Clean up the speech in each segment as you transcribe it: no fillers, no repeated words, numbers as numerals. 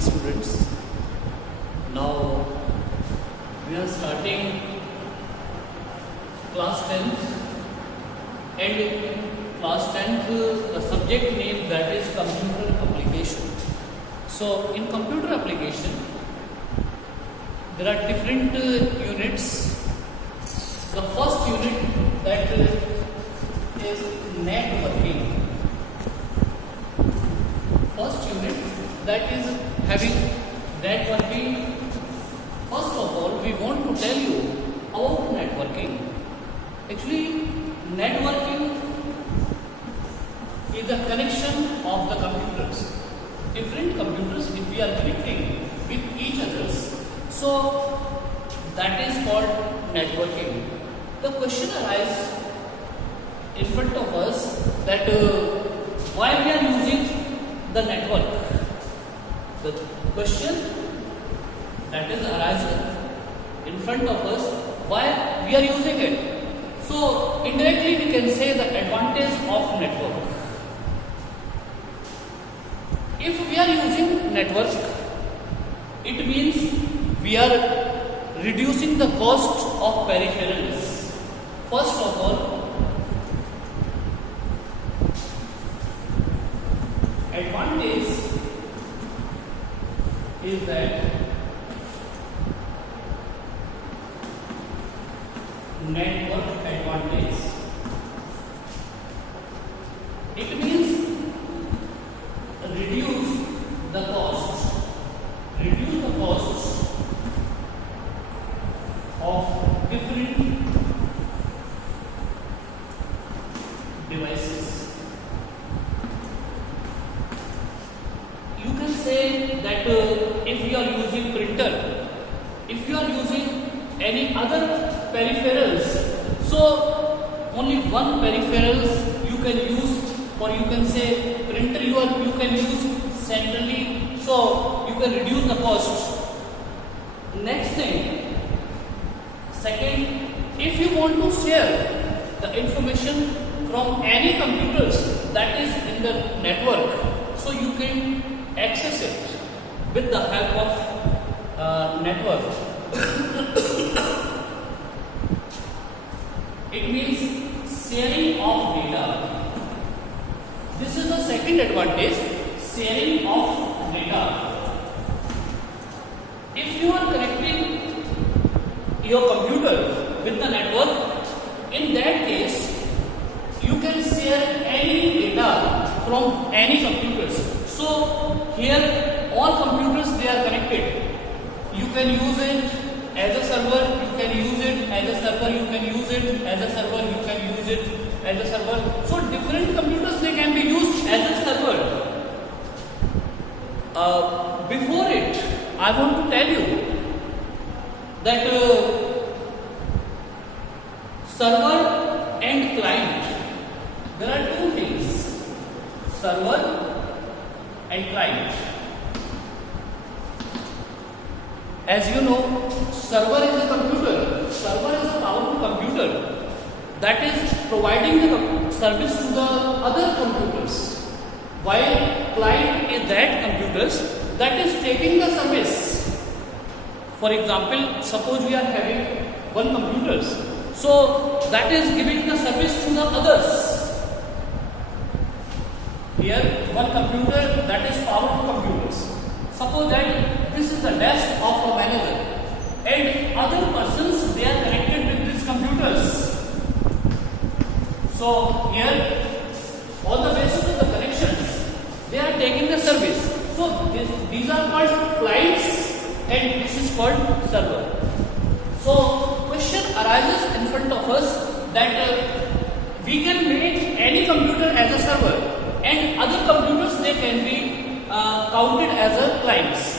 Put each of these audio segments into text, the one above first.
evening, students. Now we are starting class 10th, and in class 10th the subject name that is computer application. So in computer application there are different units. The first unit that is networking. First unit that is having networking. First of all, we want to tell you about networking. Actually, networking is the connection of the computers. Different computers, if we are connecting with each others, so that is called networking. The question arises in front of us that why we are using the network. The question that is arising in front of us, why we are using it. So indirectly we can say the advantage of network. If we are using network, it means we are reducing the cost of peripherals. First of all, advantage is that network advantage. It means reduce the cost of different devices. You can say that if you are using printer, if you are using any other peripherals, so only one peripherals you can use, or you can say printer you can use centrally, so you can reduce the cost. Next thing, second, if you want to share the information from any computers that is in the network, so you can access it with the help of network. It means sharing of data. This is the second advantage, sharing of data. If you are connecting your computer with the network, in that case you can share any data from any computers. So here all computers they are connected. You can use it as a server, you can use it as a server, you can use it as a server, you can use it as a server. So different computers they can be used as a server. Before it, I want to tell you that server and client, there are two things, server and client. As you know, server is a computer. Server is a powerful computer that is providing the service to the other computers, while client is that computers that is taking the service. For example, suppose we are having one computer, so that is giving the service to the others. Here, one computer that is powerful computers. Suppose that this is the desk of a manager, and other persons they are connected with these computers. So here, on the basis of the connections, they are taking the service. So these are called clients, and this is called server. So question arises in front of us that we can make any computer as a server, and other computers they can be counted as a clients.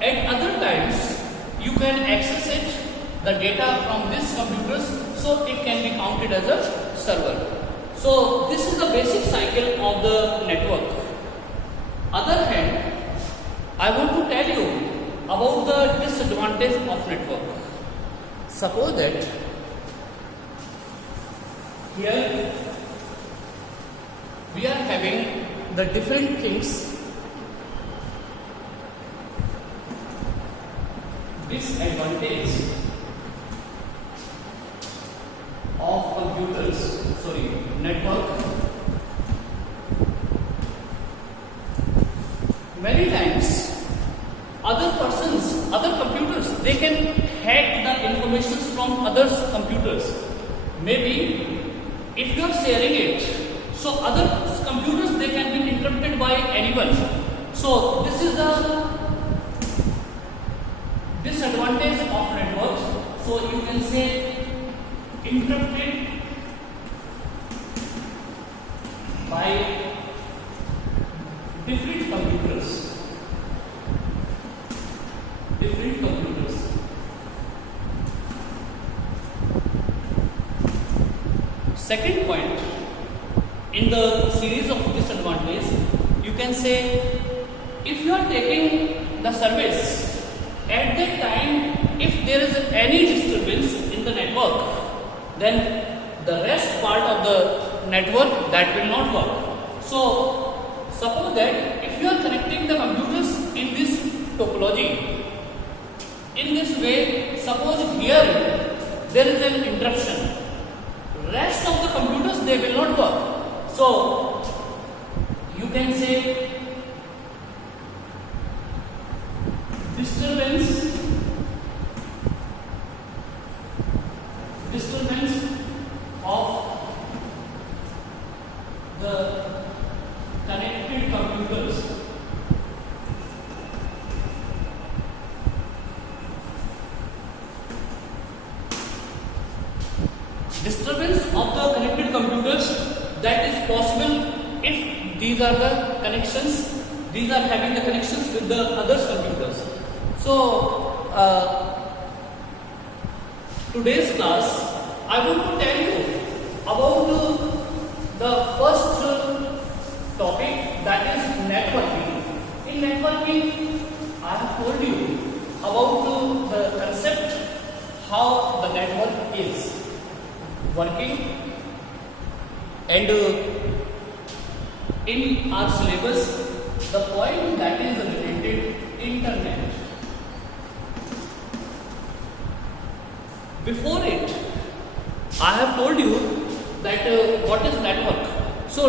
At other times, you can access it, the data from these computers, so it can be counted as a server. So this is the basic cycle of the network. Other hand, I want to tell you about the disadvantage of network. Suppose that here we are having the different things, disadvantage of network. Many times other computers, they can hack the information from others computers. Maybe if you are sharing it, so other computers, they can be interrupted by anyone. So this is the disadvantage of networks. So you can say interrupted by different computers. Second point, in the series of disadvantage, you can say if you are taking the service, at that time if there is any disturbance in the network, then the rest part of the network, that will not work. So suppose that if you are connecting the computers in this topology, in this way, suppose here there is an interruption, rest of the computers, they will not work. So you can say disturbance of the connected computers. Disturbance of the connected computers, that is possible if these are the connections, these are having the connections with the other computers. So today's class, I want to tell you about the first topic, that is networking. In networking, I have told you about the concept, how the network is working, and in our syllabus, the point that is related internet. Before it, I have told you that what is network. So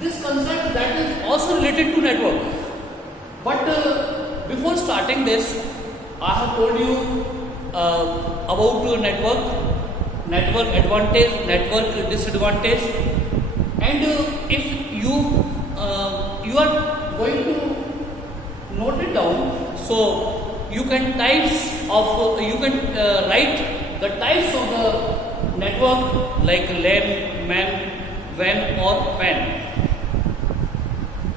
this concept, that is also related to network. But before starting this, I have told you about network advantage, network disadvantage, and if you are going to note it down, so you can write the types of the network like LAN, MAN, WAN or PAN.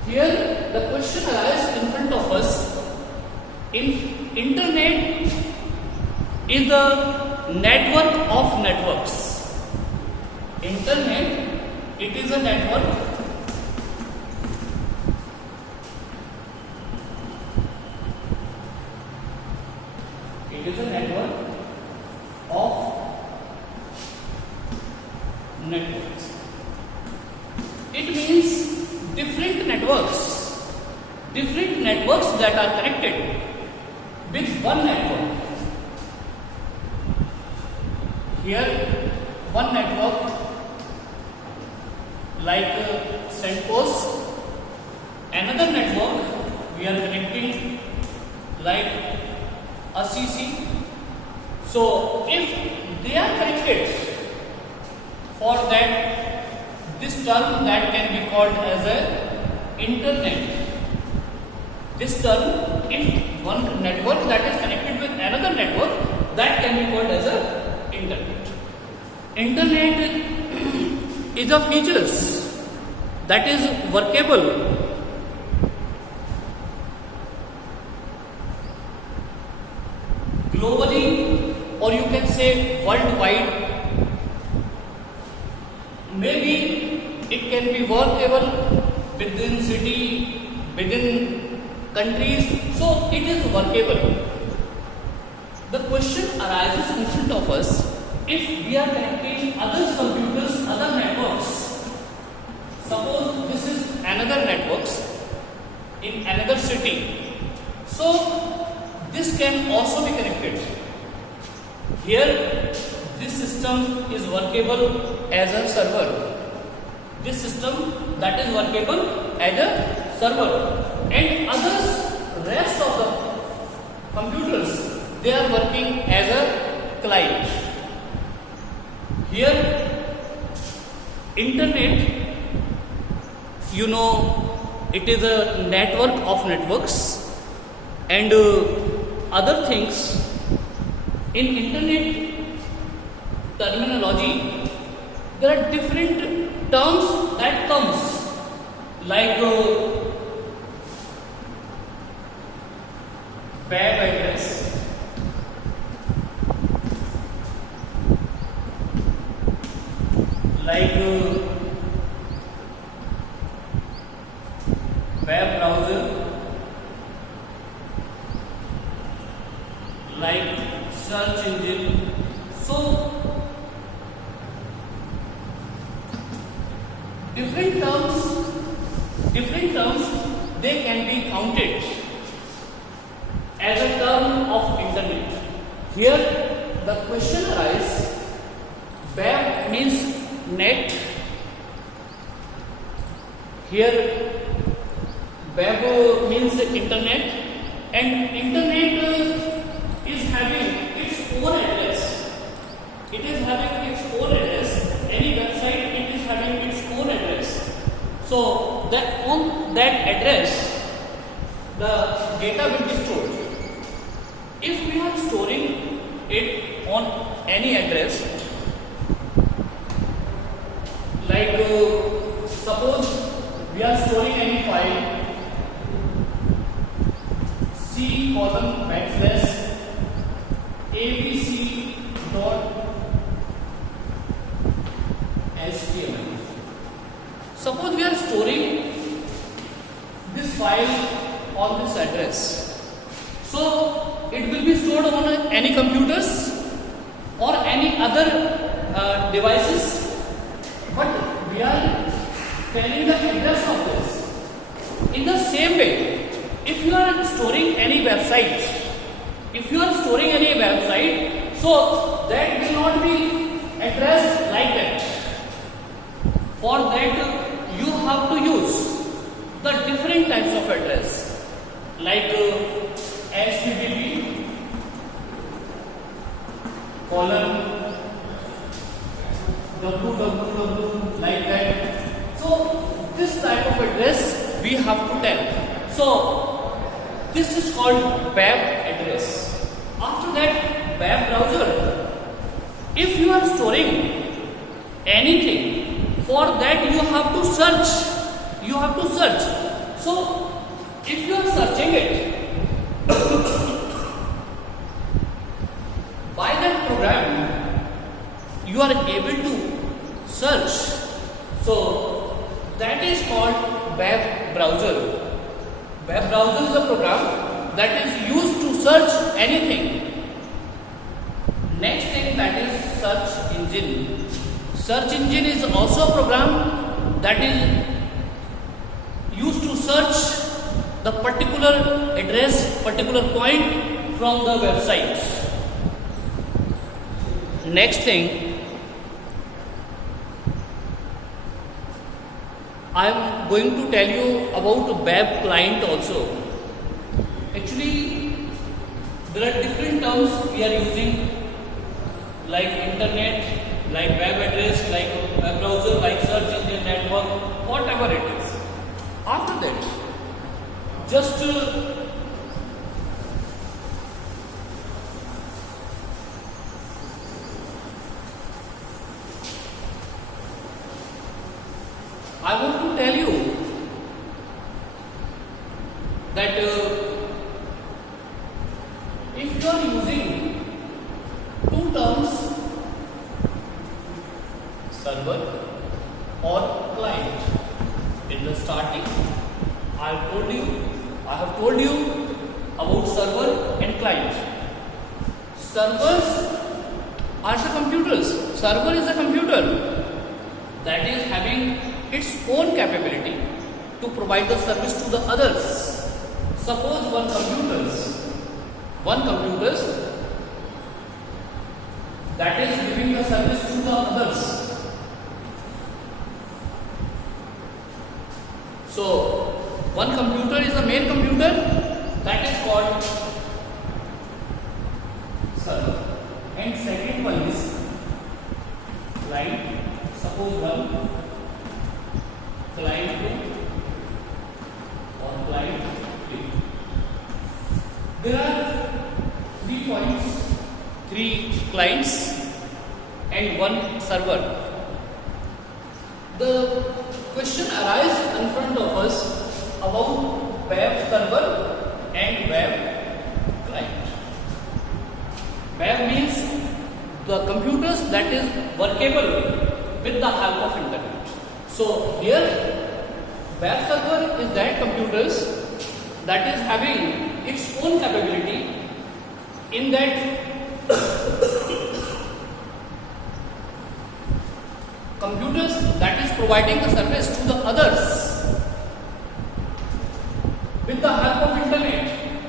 Here the question arises in front of us. Internet is the network of networks. Internet, it is a network of networks. It means different networks that are connected with one network. Here, one network like CentOS, another network we are connecting like ACC. So if they are connected, for that, this term that can be called as a internet. This term, if one network that is connected with another network, that can be called as a internet. Internet is a features that is workable globally, or you can say worldwide. Maybe it can be workable within city, within countries, so it is workable. The question arises in front of us, if we are connecting other computers, other networks, suppose this is another networks in another city. So this can also be connected. Here this system is workable as a server. This system that is workable as a server, and others, rest of the computers, they are working as a client. Here internet, you know, it is a network of networks, and other things. In internet terminology, there are different terms that comes, like web address, like web browser, like search engine. So different terms, they can be counted as a term of internet. Here the question arises, web means net. Here web means internet, and internet is having its own address. It is having its own address. Any website, it is having its own address. So that on that address, the data will be stored. If we are storing it on any address, like suppose we are storing any file, C colon backslash abc dot html. Suppose we are storing this file on this address, so it will be stored on any computers or any other devices, but we are telling the address of this. In the same way, if you are storing any website, so that will not be addressed like that. For that, you have to use the different types of address, like HTTP colon www, like that. So this type of address we have to tell. So this is called web address. After that, web browser. If you are storing anything, for that you have to search. So if you are searching it by that program, you are able to search. So that is called web browser. Web browser is a program that is used to search anything. Next thing, that is search engine. Search engine is also a program that is used to search the particular address, particular point from the website. Next thing, I am going to tell you about web client also. Actually, there are different terms we are using, like internet, like web address, like web browser, like search engine network, whatever it is. After that, just I want to tell you that if you are using two terms, server or client, in the starting I have told you about server and client. Servers are the computers. Server is a computer that is having its own capability to provide the service to the others. Suppose one computers that is giving the service to the others. So one computer is the main computer, that is called server, and second one is client. Suppose one client 2 or client 3. There are 3 points, 3 clients and 1 server. The question arises in front of us about web server and web client. Web means the computers that is workable with the help of internet. So here web server is that computers that is having its own capability, in that computers that is providing the service to the others with the help of internet.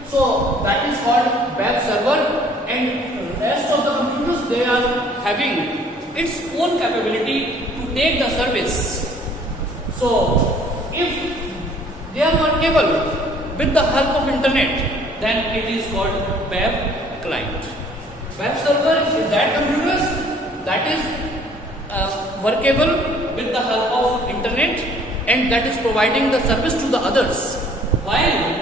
So that is called web server, and rest of the computers, they are having its own capability to take the service. So if they are workable with the help of internet, then it is called web client. Web server is that computers that is workable with the help of internet and that is providing the service to the others, while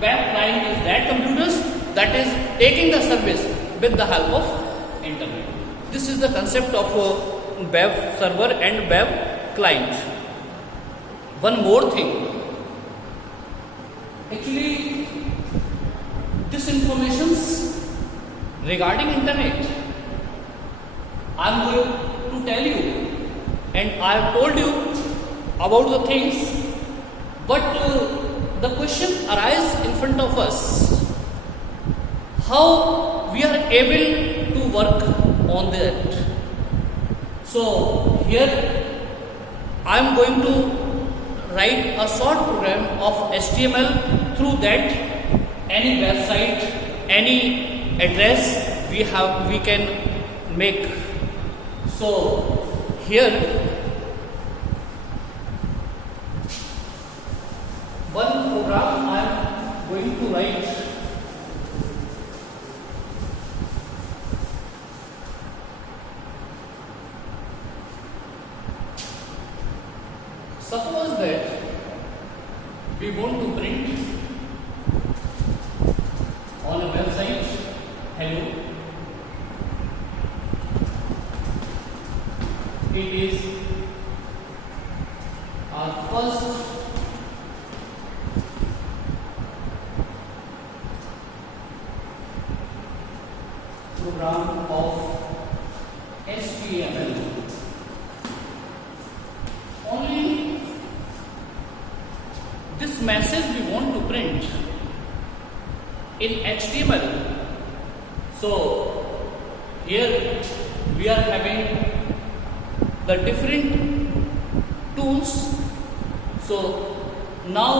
web client is that computers that is taking the service with the help of internet. This is the concept of web server and web client. One more thing, actually this informations regarding internet I am going to tell you, and I have told you about the things, but the question arises in front of us, how we are able to work on that. So here I am going to write a short program of HTML, through that any website, any address we can make. So here one program I am going to write. Suppose that we want to print on a website, hello. It is our first program of HTML. Only this message we want to print in HTML. So here we are having the different tools. So now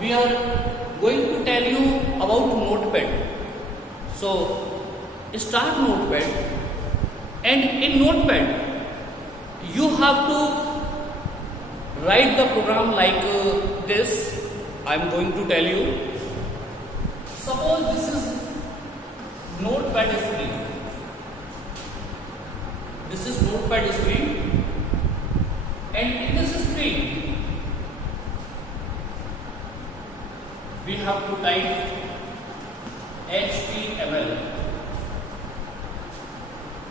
we are going to tell you about Notepad. So start Notepad, and in Notepad you have to write the program like this. I am going to tell you. Suppose this is Notepad screen. This is Notepad screen, and in this screen we have to type HTML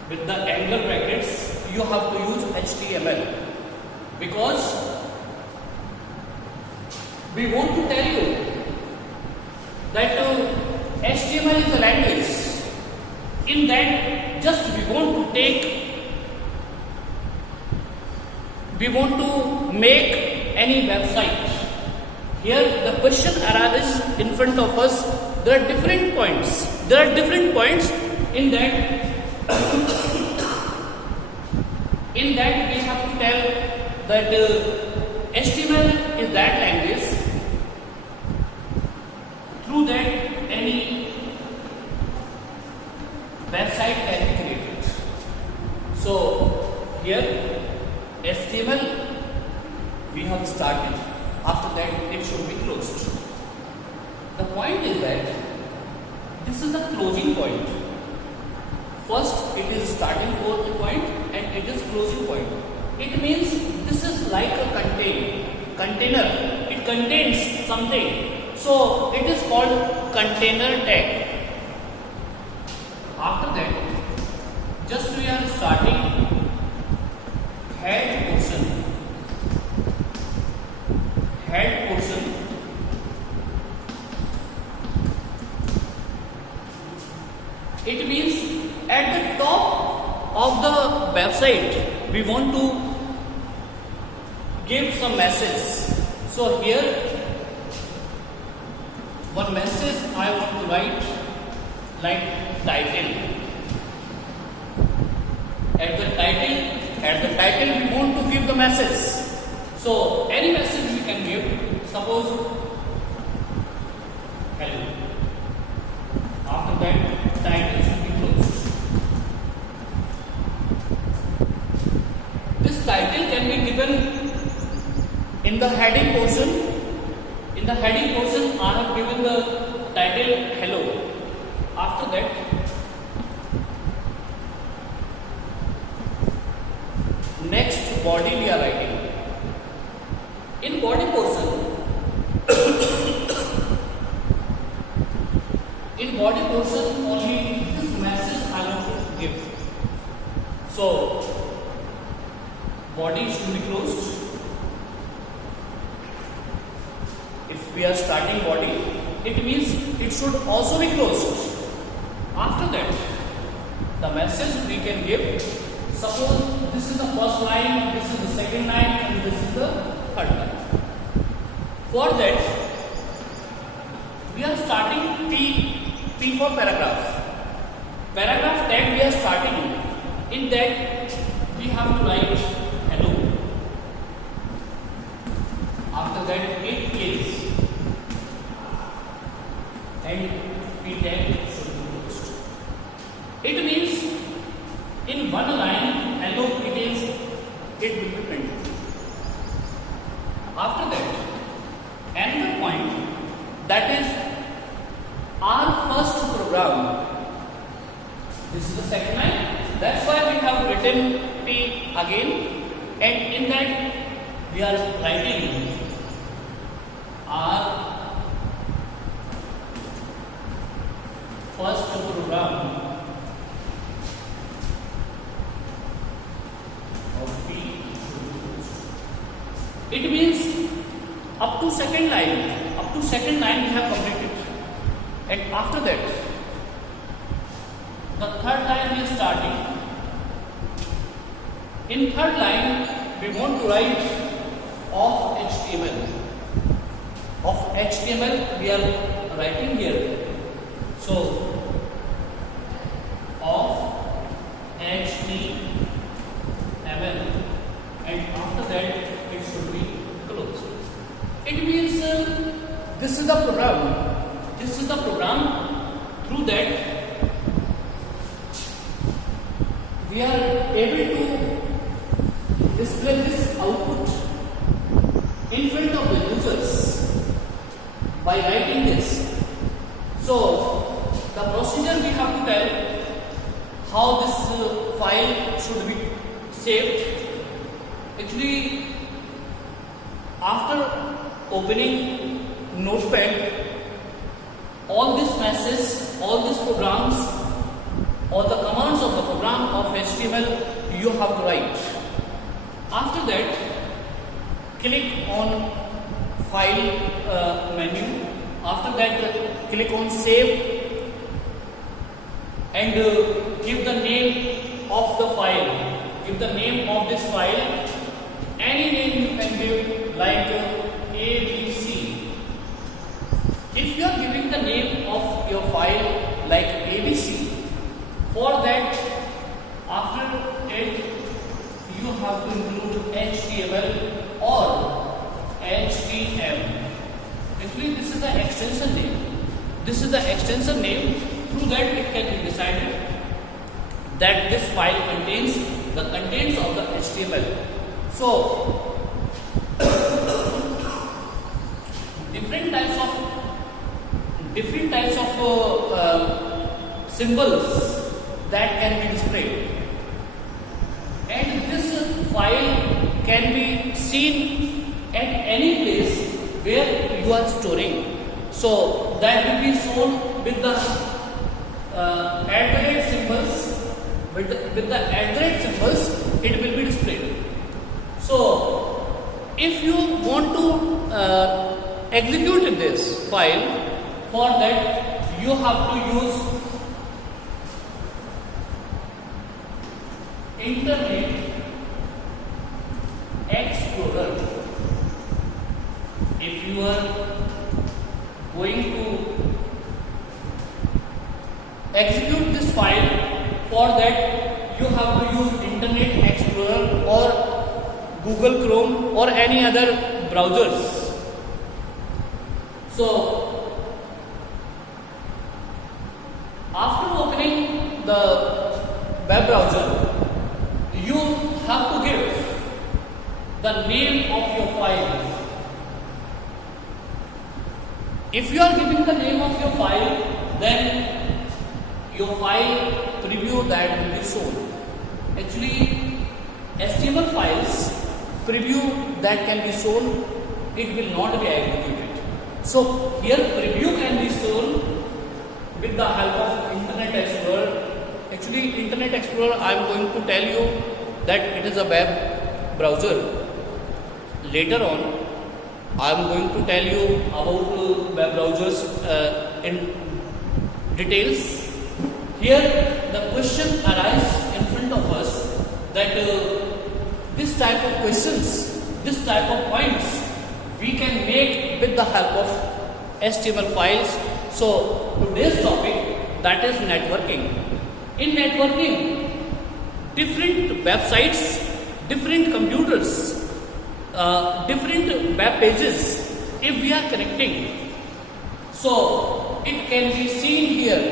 with the angle brackets. You have to use HTML because we want to tell you that HTML is a language. In that, just we want to make any website. Here the question arises in front of us. There are different points. In that we have to tell that HTML is that language After that, it should be closed. The point is that this is the closing point. First, it is starting point and it is closing point. It means this is like a container. It contains something. So it is called container tag. After that, just we are starting head portion. Head portion. It means at the top of the website we want to give some message. So here one message I want to write like title. At the title we want to give the message. So any message we can give. Suppose hello. After that, title should be closed. This title can be given in the heading portion. In the heading portion, I have given the title hello. After that, next body we are writing. In body portion, in body portion only this message I want to give. So body should be closed. If we are starting body, it means it should also be closed. After that, the message we can give. Suppose this is the first line, this is the second line, and this is the third line. For that, we are starting P for paragraph. Paragraph tag we are starting. In that, we have to write hello. After that, it is. And P tag should be closed. It means in one line, hello, it will be printed. After that, another point, that is our first program. This is the second line. That's why we have written P again, and in that we are writing our first program of P. It means up to second line we have completed, and after that the third line we are starting. In third line we want to write of HTML. Of HTML we are writing here. So of HTML, and after that it should be closed. It means this is the program. This is the program. Through that we are able to display this output in front of the users by writing this. So the procedure we have to tell how this file should be saved. Actually, after opening Notepad, all this message, all these programs, or the commands of the program of HTML you have to write. After that, click on file menu. After that, click on save and give the name of the file. Give the name of this file. Any name you can give, like ABC. If you are giving the name of your file like ABC, for that, after it, you have to include HTML or HTML. Actually, this is the extension name. This is the extension name. Through that, it can be decided that this file contains the contents of the HTML. So, different types of symbols that can be displayed, and this file can be seen at any place where you are storing. So that will be shown with the @ symbols. With the @ symbols, it will be displayed. So if you want to execute this file, for that you have to use Internet Explorer. If you are going to execute this file, for that you have to use Internet Explorer or Google Chrome or any other browsers. So after opening the web browser, you have to give the name of your file. If you are giving the name of your file, then your file preview that will be shown. Actually, HTML files preview that can be shown, it will not be executed. So here preview can be shown with the help of Internet Explorer. Actually, Internet Explorer, I am going to tell you that it is a web browser. Later on, I am going to tell you about web browsers in details. Here the question arises in front of us that this type of questions, this type of points we can make with the help of HTML files. So today's topic, that is networking. In networking, different websites, different computers, different web pages, if we are connecting, so it can be seen here.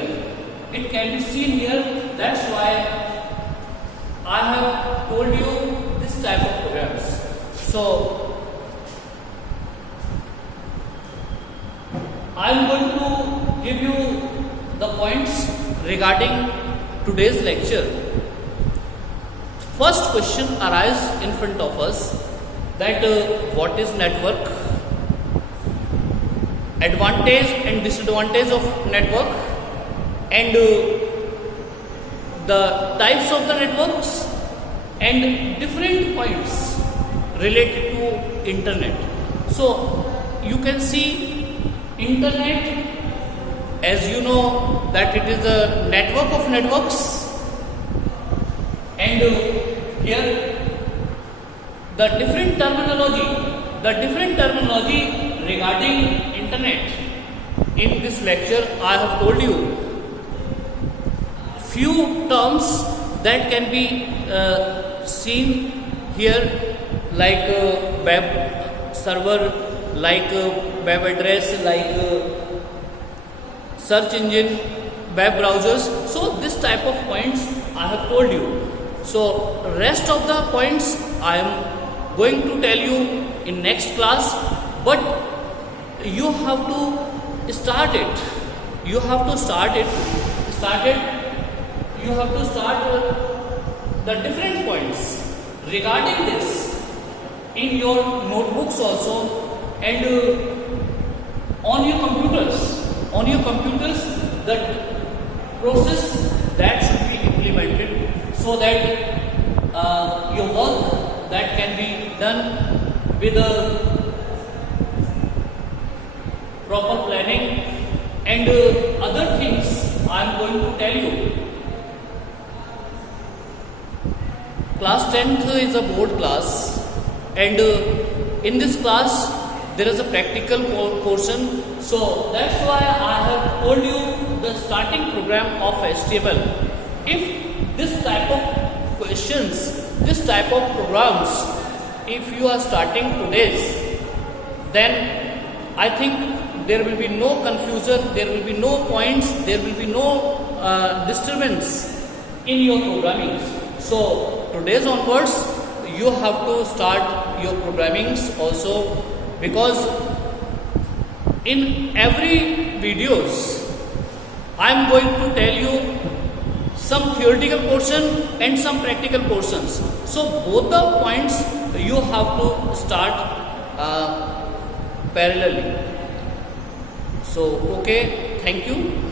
It can be seen here. That's why I have told you this type of programs. So I am going to give you the points regarding today's lecture. First question arises in front of us that what is network, advantage and disadvantage of network, and the types of the networks, and different points related to internet. So you can see internet, as you know, that it is a network of networks, and here the different terminology regarding internet. In this lecture, I have told you few terms that can be seen here, like web server, like web address, like search engine, web browsers. So this type of points I have told you. So rest of the points I am going to tell you in next class, but you have to start it. You have to start it. You have to start the different points regarding this in your notebooks also, and on your computers. On your computers, the process that should be implemented so that your work that can be done with a proper planning, and other things I am going to tell you. Class 10th is a board class, and in this class there is a practical portion. So that's why I have told you the starting program of HTML. If this type of questions, this type of programs, if you are starting today's, then I think there will be no confusion, there will be no points, there will be no disturbance in your programming. So today's onwards, you have to start your programmings also, because in every videos, I am going to tell you some theoretical portion and some practical portions. So both the points you have to start parallelly. So okay, thank you.